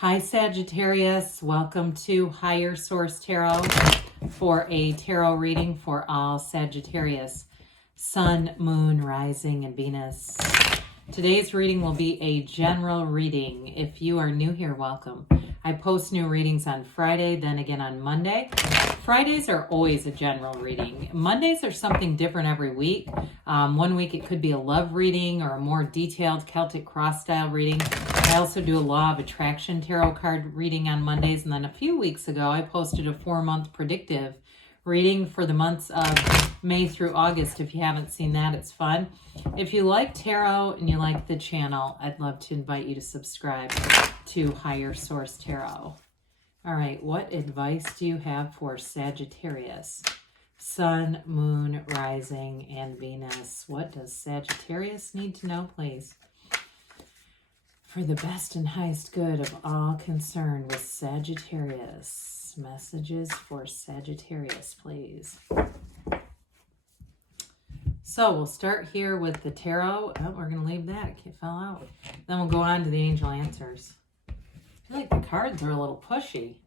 Hi Sagittarius, welcome to Higher Source Tarot for a tarot reading for all Sagittarius, Sun, Moon, Rising, and Venus. Today's reading will be a general reading. If you are new here, welcome. I post new readings on Friday, then again on Monday. Fridays are always a general reading. Mondays are something different every week. One week it could be a love reading or a more detailed Celtic cross style reading. I also do a Law of Attraction tarot card reading on Mondays. And then a few weeks ago, I posted a 4-month predictive reading for the months of May through August. If you haven't seen that, it's fun. If you like tarot and you like the channel, I'd love to invite you to subscribe to Higher Source Tarot. All right, what advice do you have for Sagittarius? Sun, Moon, Rising, and Venus. What does Sagittarius need to know, please? For the best and highest good of all concerned with Sagittarius. Messages for Sagittarius, please. So we'll start here with the tarot. Oh, we're going to leave that. It fell out. Then we'll go on to the angel answers. I feel like the cards are a little pushy.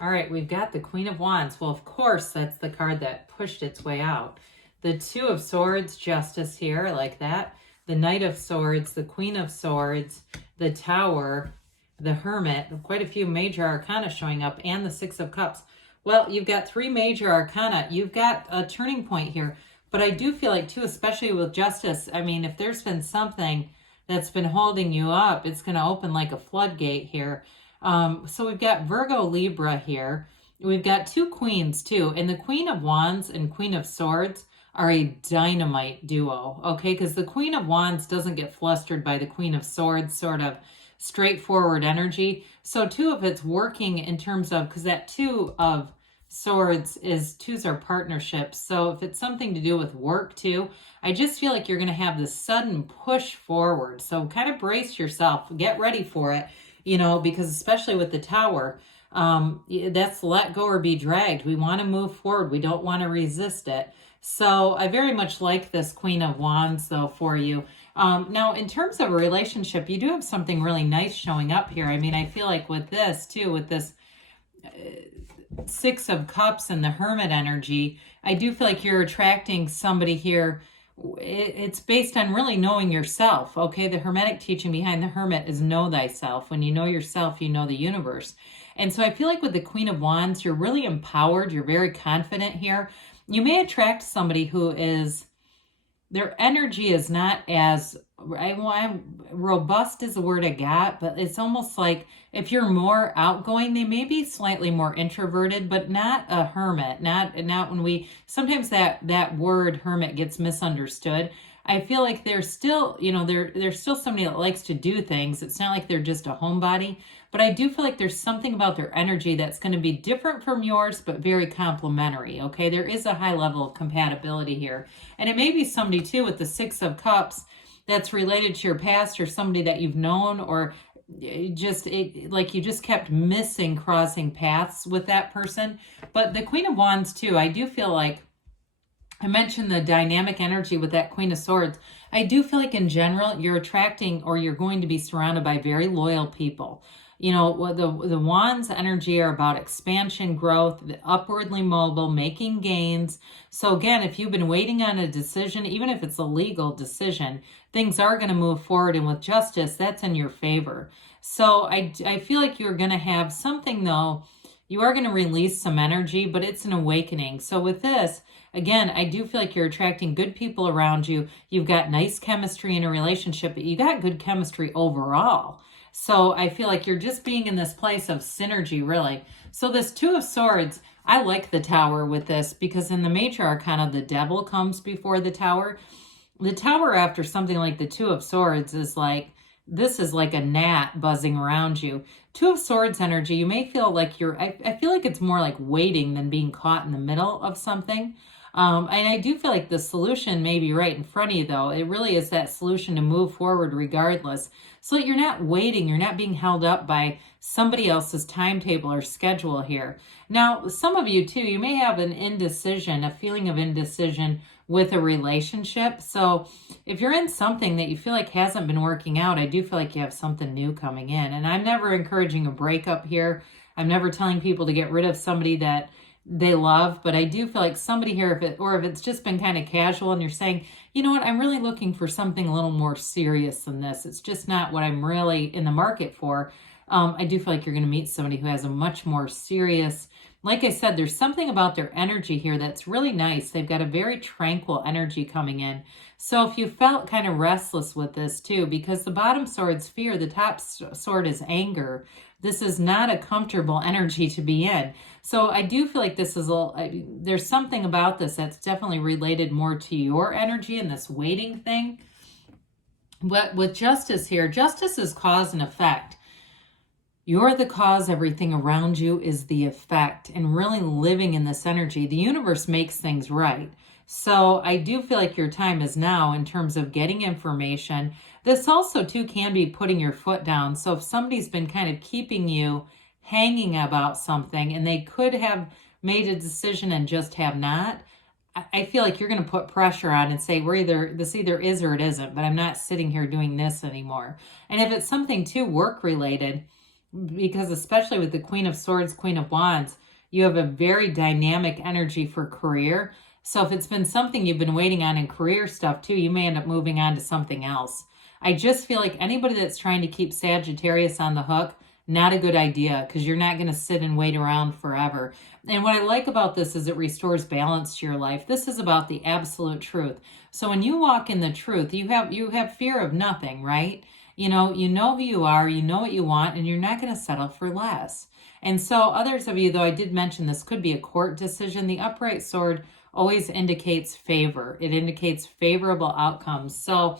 All right, we've got the Queen of Wands. Well, of course, that's the card that pushed its way out. The Two of Swords, Justice here, like that. The Knight of Swords, the Queen of Swords, the Tower, the Hermit, quite a few major arcana showing up, and the Six of Cups. Well, you've got 3 major arcana. You've got a turning point here. But I do feel like, too, especially with Justice, I mean, if there's been something that's been holding you up, it's going to open like a floodgate here. So we've got Virgo, Libra here. We've got 2 queens, too. And the Queen of Wands and Queen of Swords are a dynamite duo, okay? Because the Queen of Wands doesn't get flustered by the Queen of Swords sort of straightforward energy. So too, if it's working in terms of, because that Two of Swords is, 2s are partnerships. So if it's something to do with work too, I just feel like you're going to have this sudden push forward. So kind of brace yourself, get ready for it, you know, because especially with the Tower, that's let go or be dragged. We want to move forward. We don't want to resist it. So I very much like this Queen of Wands, though, for you. Now, in terms of a relationship, you do have something really nice showing up here. I mean, I feel like with this, too, with this Six of Cups and the Hermit energy, I do feel like you're attracting somebody here. It's based on really knowing yourself, okay? The Hermetic teaching behind the Hermit is know thyself. When you know yourself, you know the universe. And so I feel like with the Queen of Wands, you're really empowered. You're very confident here. You may attract somebody who is, their energy is not as, robust is the word I got, but it's almost like if you're more outgoing, they may be slightly more introverted, but not a hermit. Not when we, sometimes that word hermit gets misunderstood. I feel like they're still, you know, they're still somebody that likes to do things. It's not like they're just a homebody, but I do feel like there's something about their energy that's going to be different from yours, but very complementary, okay? There is a high level of compatibility here. And it may be somebody, too, with the Six of Cups that's related to your past or somebody that you've known, or like you just kept missing crossing paths with that person. But the Queen of Wands, too, I do feel like, I mentioned the dynamic energy with that Queen of Swords. I do feel like in general, you're attracting or you're going to be surrounded by very loyal people. You know, the Wands energy are about expansion, growth, upwardly mobile, making gains. So again, if you've been waiting on a decision, even if it's a legal decision, things are going to move forward. And with Justice, that's in your favor. So I feel like you're going to have something, though. You are going to release some energy, but it's an awakening. So with this, again, I do feel like you're attracting good people around you. You've got nice chemistry in a relationship, but you got good chemistry overall. So I feel like you're just being in this place of synergy, really. So this Two of Swords, I like the Tower with this because in the major arcana, the Devil comes before the Tower. The Tower after something like the Two of Swords is like, this is like a gnat buzzing around you. Two of Swords energy, you may feel like you're, I feel like it's more like waiting than being caught in the middle of something. And I do feel like the solution may be right in front of you, though. It really is that solution to move forward regardless. So that you're not waiting, you're not being held up by somebody else's timetable or schedule here. Now, some of you, too, you may have an indecision, a feeling of indecision with a relationship. So if you're in something that you feel like hasn't been working out, I do feel like you have something new coming in. And I'm never encouraging a breakup here. I'm never telling people to get rid of somebody that they love, but I do feel like somebody here, if it's just been kind of casual and you're saying, you know what, I'm really looking for something a little more serious than this. It's just not what I'm really in the market for. I do feel like you're going to meet somebody who has a much more serious, like I said, there's something about their energy here that's really nice. They've got a very tranquil energy coming in. So if you felt kind of restless with this too, because the bottom sword's fear, the top sword is anger. This is not a comfortable energy to be in. So I do feel like this is there's something about this that's definitely related more to your energy and this waiting thing. But with justice here, justice is cause and effect. You're the cause, everything around you is the effect, and really living in this energy. The universe makes things right. So I do feel like your time is now in terms of getting information. This also too can be putting your foot down. So if somebody's been kind of keeping you hanging about something and they could have made a decision and just have not, I feel like you're going to put pressure on and say, this either is or it isn't, but I'm not sitting here doing this anymore. And if it's something too work related, because especially with the Queen of Swords, Queen of Wands, you have a very dynamic energy for career. So if it's been something you've been waiting on in career stuff too, you may end up moving on to something else. I just feel like anybody that's trying to keep Sagittarius on the hook, not a good idea, because you're not going to sit and wait around forever. And what I like about this is it restores balance to your life. This is about the absolute truth. So when you walk in the truth, you have fear of nothing, right? You know who you are, you know what you want, and you're not going to settle for less. And so others of you, though I did mention this could be a court decision, the upright sword always indicates favor. It indicates favorable outcomes. So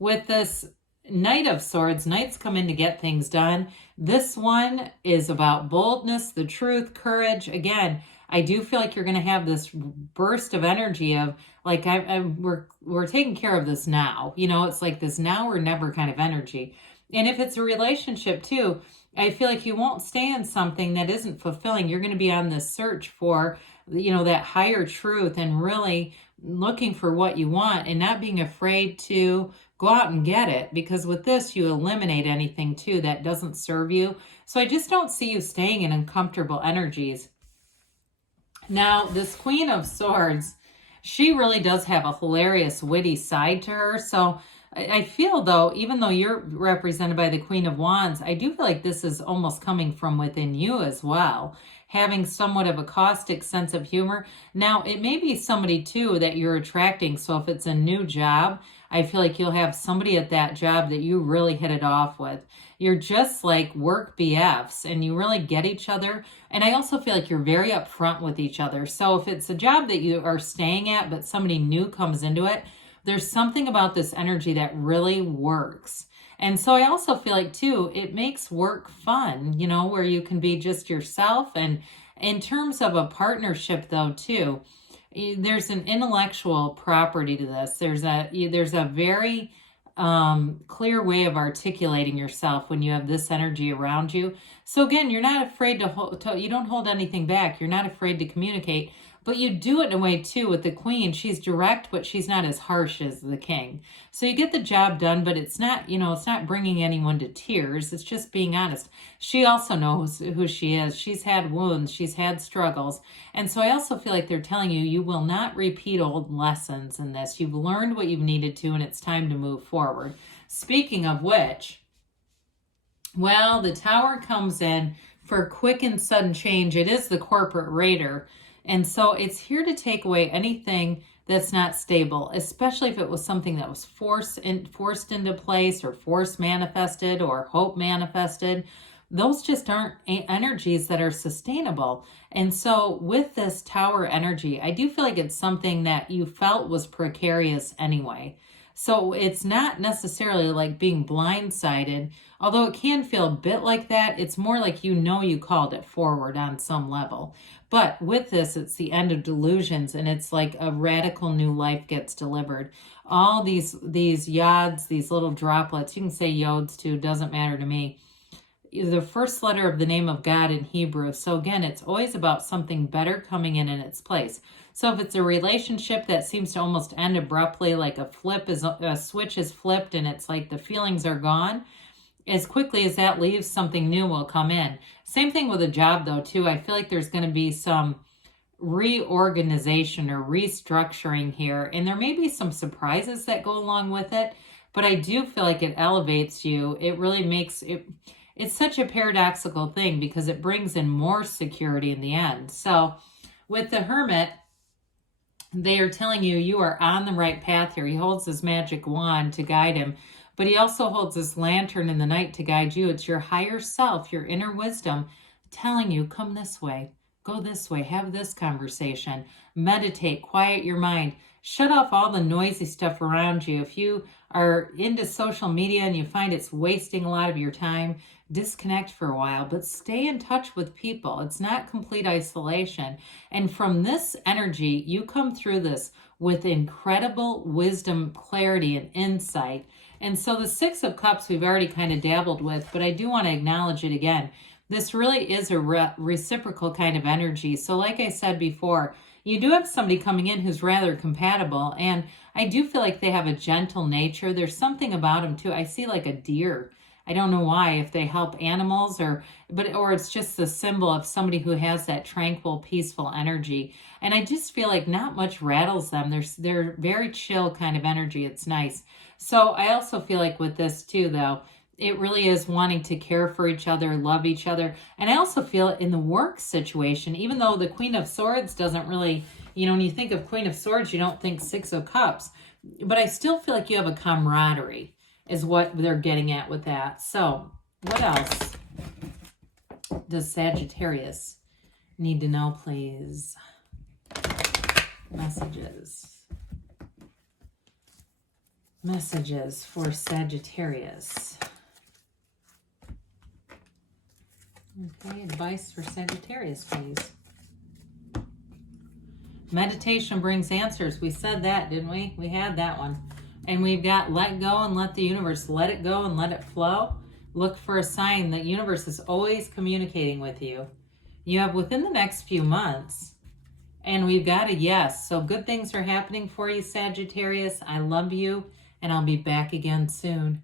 with this Knight of Swords, knights come in to get things done. This one is about boldness, the truth, courage. Again, I do feel like you're going to have this burst of energy of like, we're taking care of this now. It's like this now or never kind of energy. And if it's a relationship too, I feel like you won't stay in something that isn't fulfilling. You're going to be on this search for, that higher truth and really looking for what you want and not being afraid to go out and get it, because with this, you eliminate anything too that doesn't serve you. So I just don't see you staying in uncomfortable energies. Now, this Queen of Swords, she really does have a hilarious, witty side to her. So I feel, though, even though you're represented by the Queen of Wands, I do feel like this is almost coming from within you as well, having somewhat of a caustic sense of humor. Now, it may be somebody, too, that you're attracting. So if it's a new job, I feel like you'll have somebody at that job that you really hit it off with. You're just like work BFs and you really get each other. And I also feel like you're very upfront with each other. So if it's a job that you are staying at, but somebody new comes into it, there's something about this energy that really works. And so I also feel like, too, it makes work fun, where you can be just yourself. And in terms of a partnership, though, too, there's an intellectual property to this. There's a very clear way of articulating yourself when you have this energy around you. So again, you're not afraid you don't hold anything back. You're not afraid to communicate, but you do it in a way too with the Queen. She's direct, but she's not as harsh as the King. So you get the job done, but it's not, it's not bringing anyone to tears. It's just being honest. She also knows who she is. She's had wounds. She's had struggles. And so I also feel like they're telling you, you will not repeat old lessons in this. You've learned what you've needed to, and it's time to move forward. Speaking of which, well, the Tower comes in for quick and sudden change. It is the corporate raider. And so it's here to take away anything that's not stable, especially if it was something that was forced into place or force manifested or hope manifested. Those just aren't energies that are sustainable. And so with this Tower energy, I do feel like it's something that you felt was precarious anyway. So it's not necessarily like being blindsided, although it can feel a bit like that. It's more like you called it forward on some level. But with this, it's the end of delusions, and it's like a radical new life gets delivered. All these yods, these little droplets, you can say yods too, doesn't matter to me. The first letter of the name of God in Hebrew. So again, it's always about something better coming in its place. So if it's a relationship that seems to almost end abruptly, like a switch is flipped and it's like the feelings are gone, as quickly as that leaves, something new will come in. Same thing with a job though, too. I feel like there's going to be some reorganization or restructuring here, and there may be some surprises that go along with it, but I do feel like it elevates you. It really makes it, it's such a paradoxical thing because it brings in more security in the end. So with the Hermit, they are telling you you are on the right path here. He holds his magic wand to guide him, but he also holds this lantern in the night to guide you. It's your higher self, your inner wisdom, telling you, come this way, go this way, have this conversation, meditate, quiet your mind, shut off all the noisy stuff around you. If you are into social media and you find it's wasting a lot of your time, disconnect for a while, but stay in touch with people. It's not complete isolation. And from this energy, you come through this with incredible wisdom, clarity, and insight. And so the Six of Cups we've already kind of dabbled with, but I do want to acknowledge it again. This really is a reciprocal kind of energy. So like I said before, you do have somebody coming in who's rather compatible, and I do feel like they have a gentle nature. There's something about them too. I see like a deer. I don't know why, if they help animals or it's just the symbol of somebody who has that tranquil, peaceful energy. And I just feel like not much rattles them. They're very chill kind of energy. It's nice. So I also feel like with this too, though, it really is wanting to care for each other, love each other. And I also feel it in the work situation, even though the Queen of Swords doesn't really, when you think of Queen of Swords, you don't think Six of Cups. But I still feel like you have a camaraderie is what they're getting at with that. So what else does Sagittarius need to know, please? Messages for Sagittarius. Okay, advice for Sagittarius, please. Meditation brings answers. We said that, didn't we? We had that one. And we've got let go and let the universe, let it go and let it flow. Look for a sign that universe is always communicating with you. You have within the next few months. And we've got a yes. So good things are happening for you, Sagittarius. I love you, and I'll be back again soon.